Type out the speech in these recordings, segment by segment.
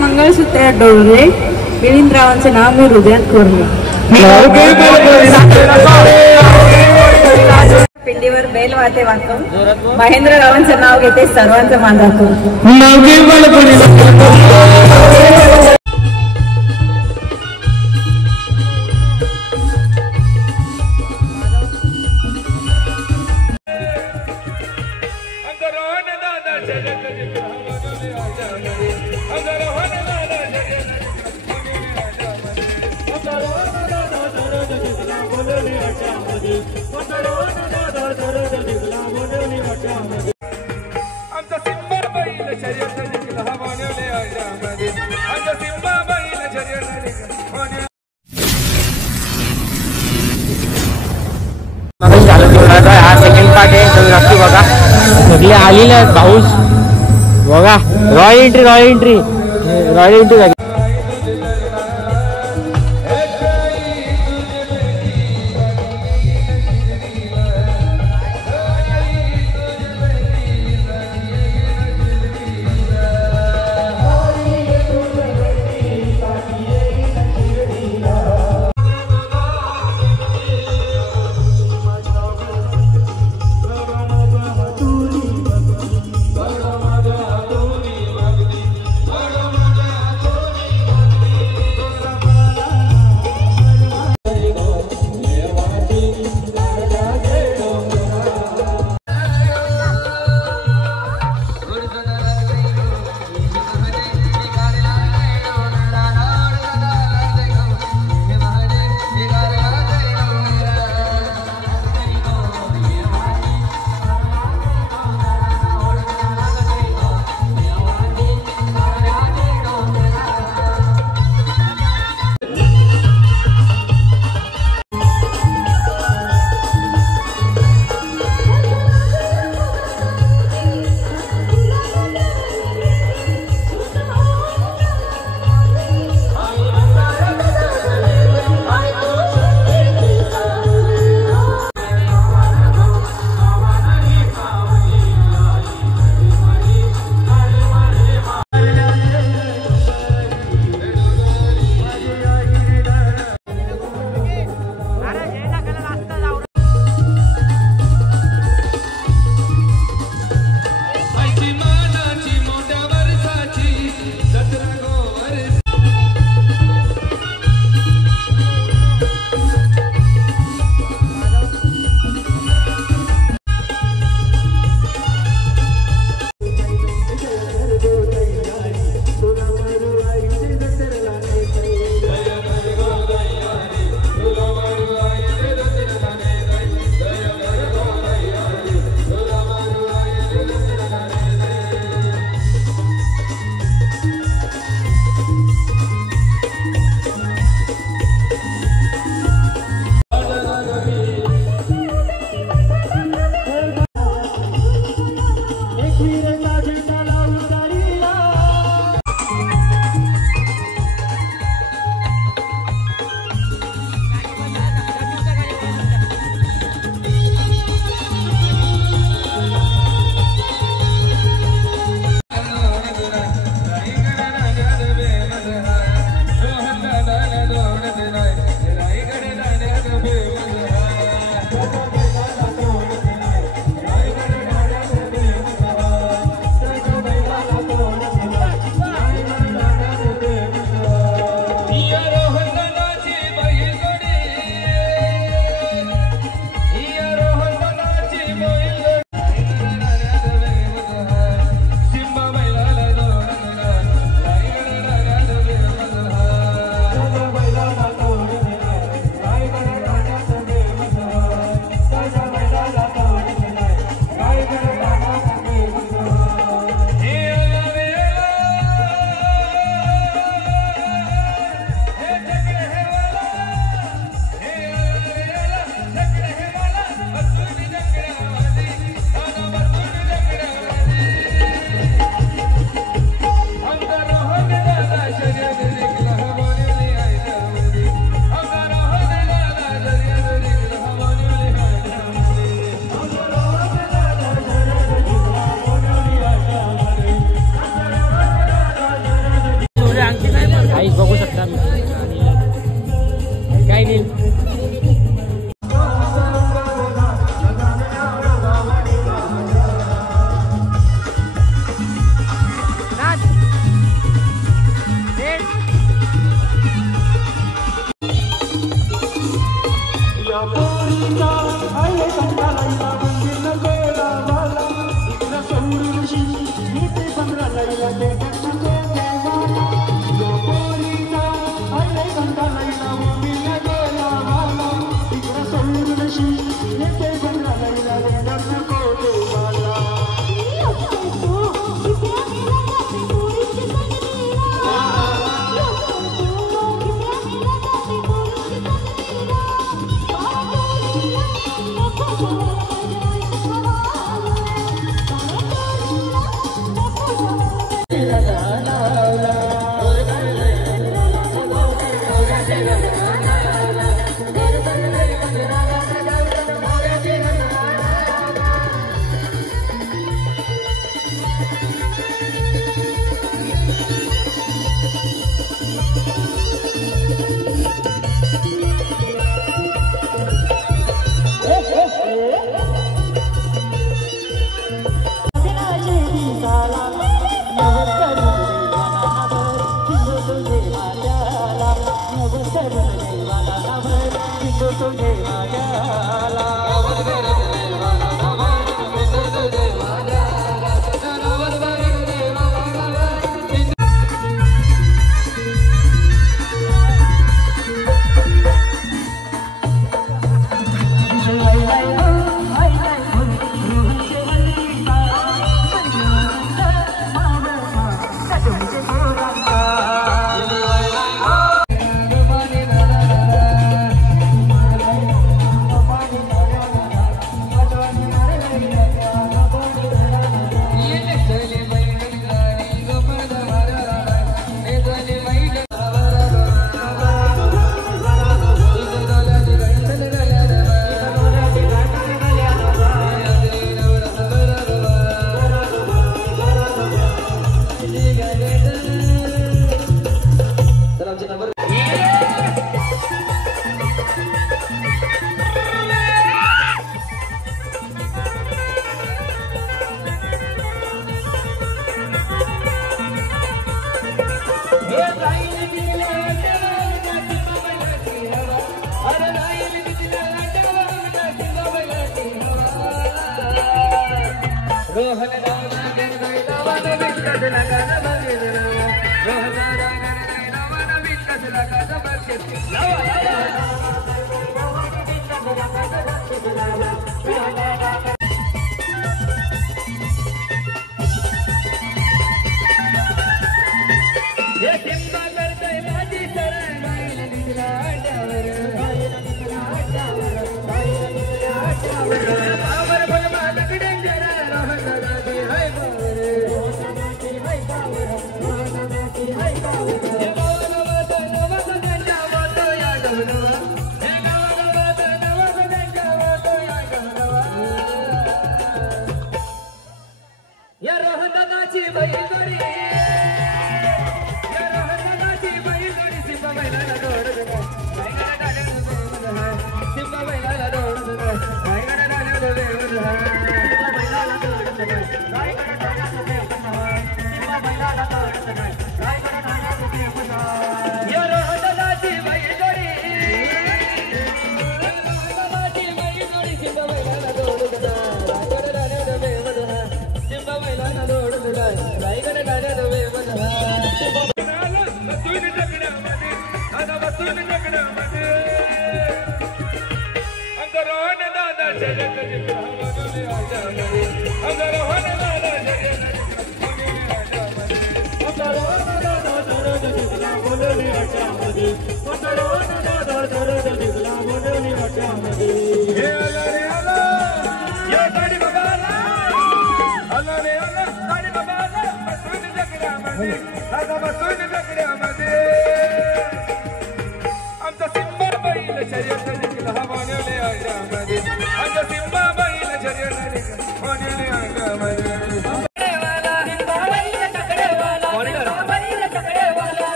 मंगळसूत्र डोळले मिलिंदरावांचे नाव मी हृदयात कोरले. पिंडीवर बेल वाते वाकव महेंद्ररावांचं नाव घेते सर्वांचं मान राखव. हा सेकंड पार्ट आहे, तुम्ही नक्की बघा. सगळे आलेले आहेत पाऊस बघा. रॉयल एंट्री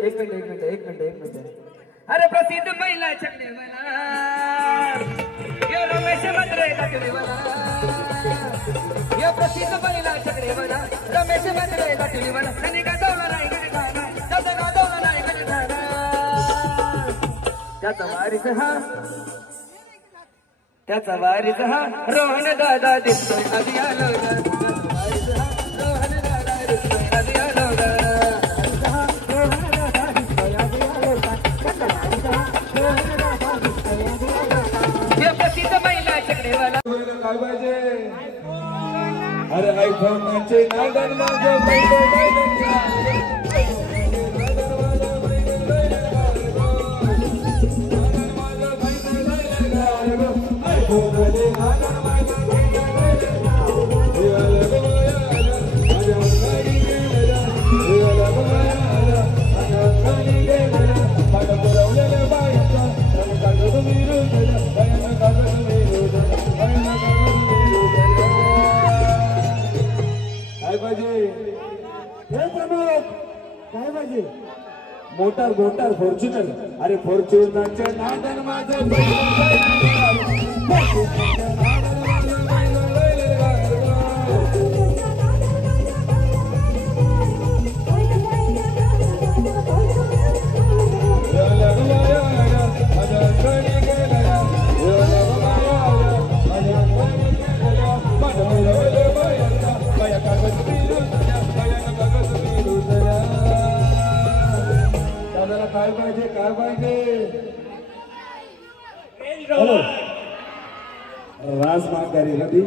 एक मिनिट अरे प्रसिद्ध महिला चकडेवाला ये रमेश मात्रे गाठीवाला ये प्रसिद्ध बलिला चक्रेवाला रमेश मात्रे गाठीवाला त्यांनी गाजवला नाही गडी ठाणा त्याचा गाजवला नाही गडी ठाणा त्याचा वारीस हा रोहन दादा दिसतोय आधी आलो रोहन दादा दिसतोय आधी आलो प्रसिद्ध महिला चक्रेवाला काय पाहिजे अरे आयफोनचे नादन माझं मोटार मोटार फॉर्च्युनर अरे फॉर्च्युनरच्या नादन माझं काय पाहिजे काय पाहिजे हॅलो राज मांगारी नदी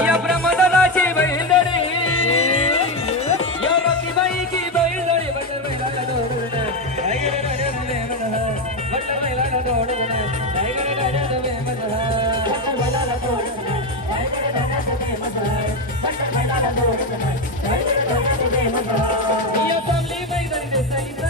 या प्रमोदराची बैलदडी या रतीबाईची बैलदडी बटर बैलाला दोडून रायगड राजाने म्हणा बटर बैलाला दोडून रायगड राजाने म्हणा बटर बैलाला दोडून रायगड राजाने म्हणा बटर बैलाला दोडून रायगड राजाने म्हणा या चांगली बैलदडी दिसायला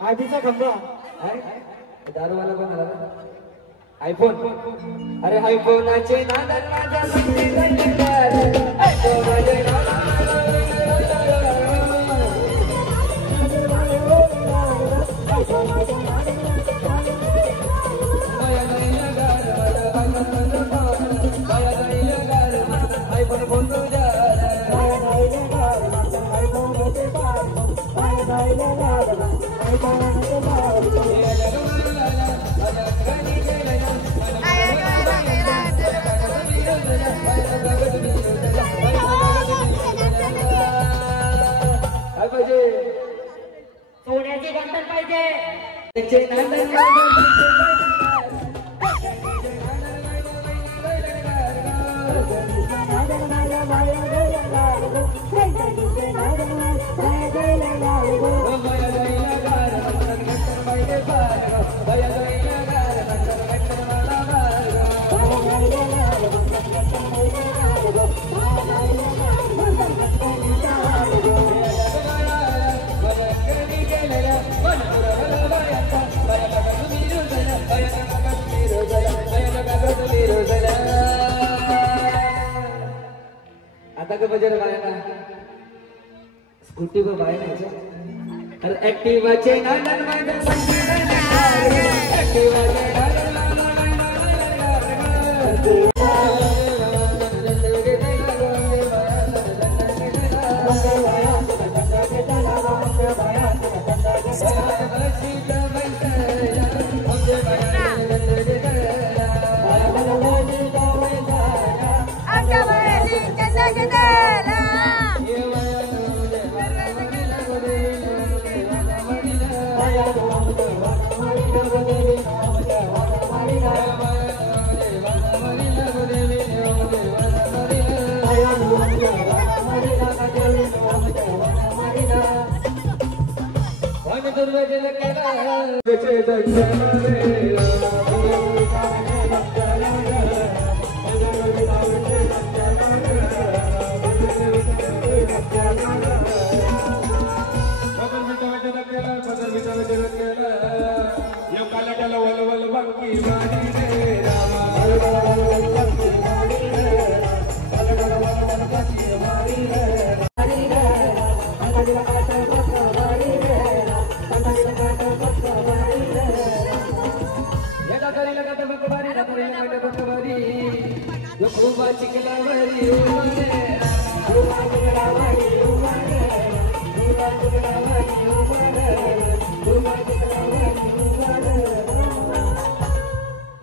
आधीचा खंबा दारूवाला पण आला आयफोन. अरे आयफोनाचे नादात माझा संगी संगीतकार आयफोनाचे आयफोन बंधू सोन्याचे गंटन पाहिजे. आता का बजर बायना स्कूटी को बायना अरे एक्टिवा चे नानन माझ्या एक्टिवा चे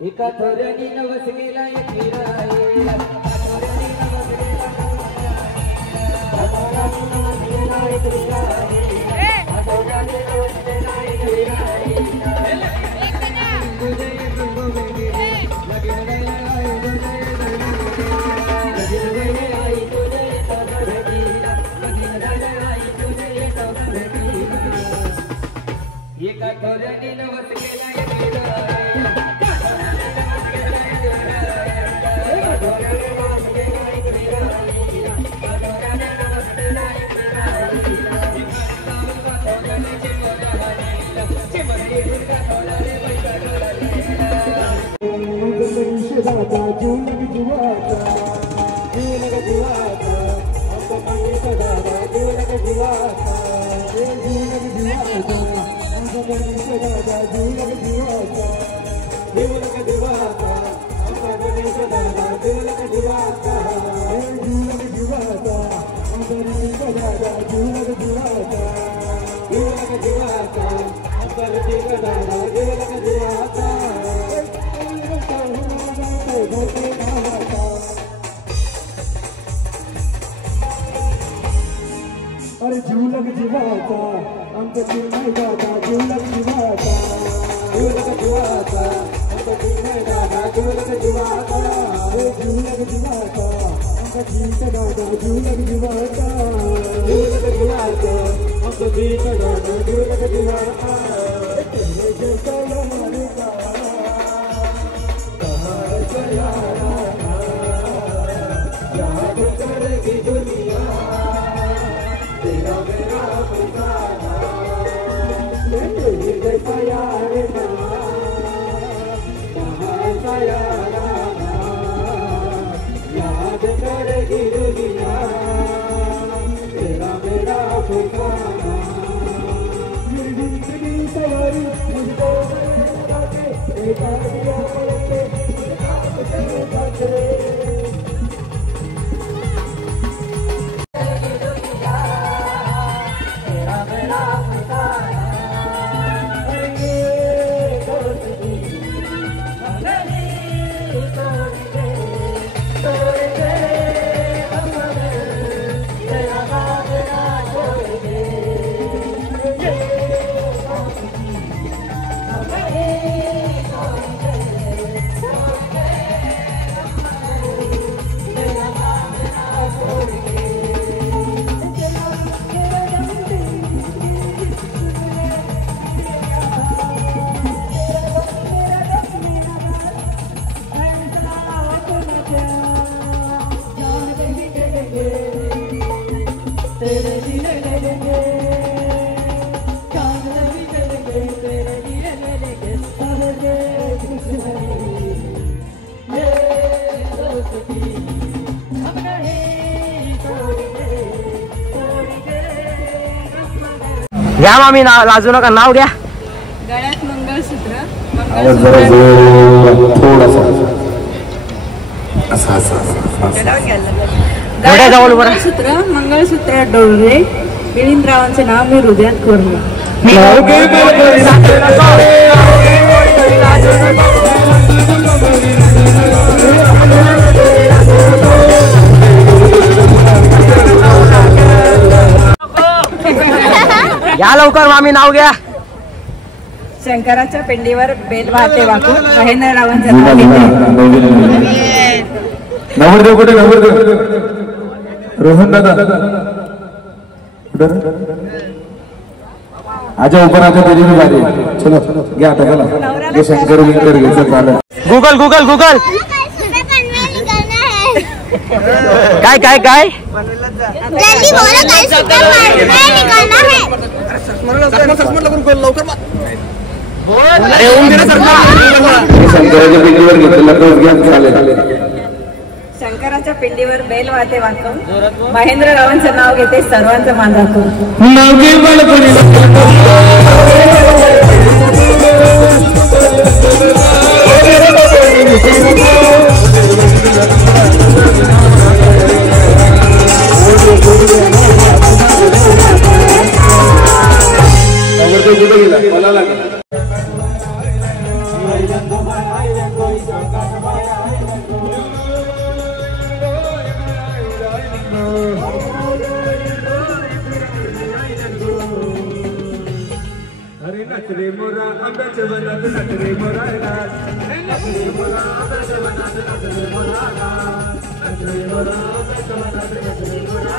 एका थोरणी नवस गेला एका थोरणी नवस गेला अरे जीवलग जीवाचा आमचा जीव नाही दादा जीवलग जीवाचा जीवलग जीवाचा आमचा जीव नाही दादा जीवलग जीवाचा अरे जीवलग जीवाचा आमचा जीव दादा जीवलग जीवाचा जीवलग जीवाचा आमचा जीव दादा जीवलग जीवाचा तेरे जैसा लड़का कहाँ चला याद करेगी दुनिया तेरा मेरा पुकारा तेरे जैसा यार ना कहाँ सा यारा याद करेगी दुनिया तेरा मेरा पुकारा मेरी जिंदगी सवारी मुझको एक आदिया करके घ्या मामी लाजू नका नाव घ्या. गळ्यात मंगळसूत्र मंगळसूत्र मंगळसूत्र डोळे मिलिंदरावांचे नाव मी हृदयात कोरलं. या लवकर मामी नाव घ्या. शंकराच्या पिंडीवर बेल वाहते वाकून महेंद्ररावांचं नाव घेते. नवरदेव कुठे नवरदेव रोहन दादा आजा ऊपर आजा तेरी भी बारी. चलो घ्या आता चला ये शंकर विंकर घ्यायचं झालं. गूगल गूगल गूगल काय काय काय जल्दी बोलो कल सुपर में निकलना है. शंकराच्या पिंडीवर घेतलेला चालेल. शंकराच्या पिंडीवर बेल वाहते वाकून महेंद्ररावांचं नाव घेते सर्वांचं मान राखून. मला लागेल हरे नचरे मोरा आंब्याचे वनात नचरे मोरा नचरे मोरा आंब्याचे वनात नचरे मोरा नचरे मोरा आंब्याचे वनात नचरे मोरा.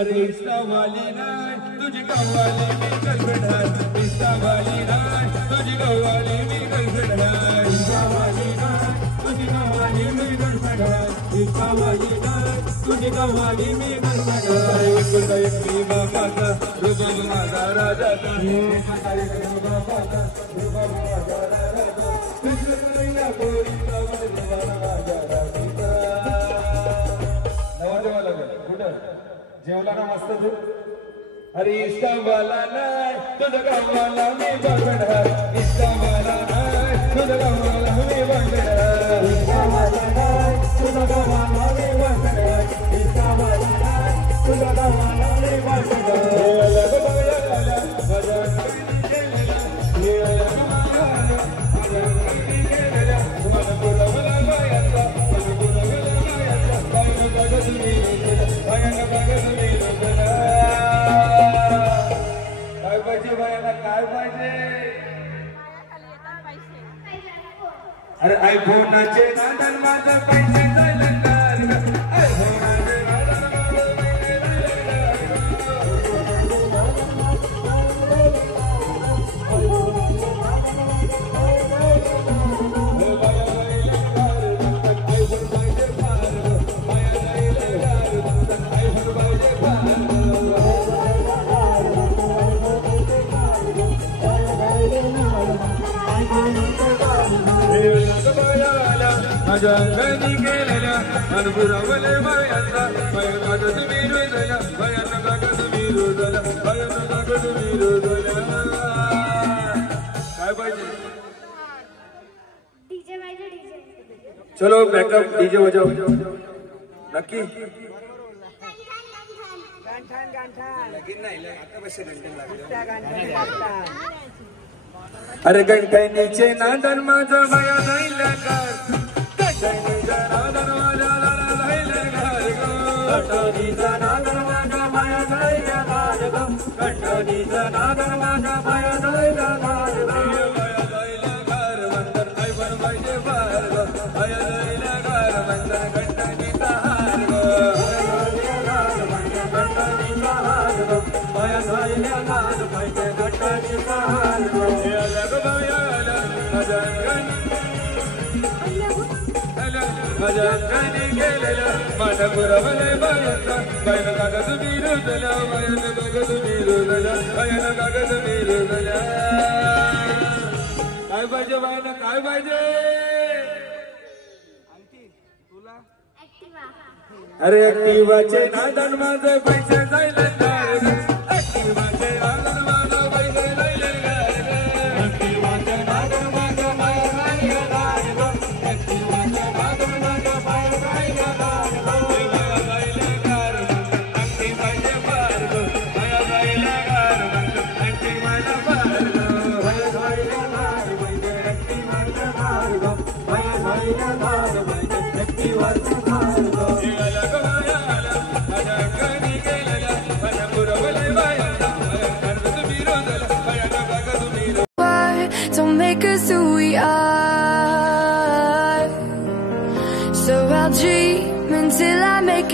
अरे वाली नाय तुझी गव्वाली मी गर्लफ्रेंड हाय. वाली नाय तुझी गव्वाली मी गर्लफ्रेंड हाय. वाली नाय तुझी गव्वाली मी गर्लफ्रेंड हाय. वाली नाय तुझी गव्वाली मी गर्लफ्रेंड हाय. एकुलता एक मी बापाचा रुबाब माझा राजाचा. एकुलता एक मी बापाचा रुबाब माझा राजाचा. कृष्णा पोरीचा रुबाब माझा राजाचा. नवरदेवाला कुठं जेवला का मस्त तू. अरे इस्तांबाला नाही तुझं गावाला मी बघणार. इस्तांबाला नाही तुझं गावाला मी बघणार. इस्तांबाला नाही तुझं गावाला मी बघणार. इस्तांबाला नाही तुझं गावाला मी काय पाहिजे अरे आयफोनाचे नादन माझं पैसे जायला कार ग. आयफोनाचे नादन माझं पैसे जायला माझ्या घरी गेलेल्या अनुभुरावले मायाचा माया कागद मी रोजल्या मायानं कागद मी रोजल्या मायानं कागद मी रोजल्या. काय पाहिजे? डीजे पाहिजे डीजे. चलो बॅकअप डीजे वाजव. नक्की अरे गणपतीचे नादन माझं माया जाईल घर. गणपतीचं नादन माझ्या जाईल घर ग. गणपतीचं नादन माझ्या माया जाईल घर ग. गणपतीचं नादन माझ्या माया जाईल घर ग. माया जाईल घर मंदर आयफोन पाहिजे फार ग. माया जाईल घर मंदर गणपतीचा हार ग. गणपतीचा हार ग. माया जाईल घर पाहिजे गणपतीचा हार ग. माझ्या घरी गेलेल्या माझ्या पुरवले बायांचा बायनं कागद मी रोजल्या बायनं कागद मी रोजल्या बायनं कागद मी रोजल्या. काय पाहिजे बायनं काय पाहिजे? अरे ऍक्टिवाचे नादन माझं पैसे जायला घर. ऍक्टिवाचे नादन माझं पैसे जायला घर. ऍक्टिवाचे नादन माझं माया जायला घर. ऍक्टिवाचे नादन माझं माया जायला घर. माया जायला घर ऍक्टी पाहिजे फार ग. माया जायला घर ऍक्टी माझा फार ग. माया जायला घर म्हणजे ऍक्टी माझा फार ग. माया जायला घर म्हणजे ऍक्टी माझा फार ग. Don't make us who we are. So I'll dream until I make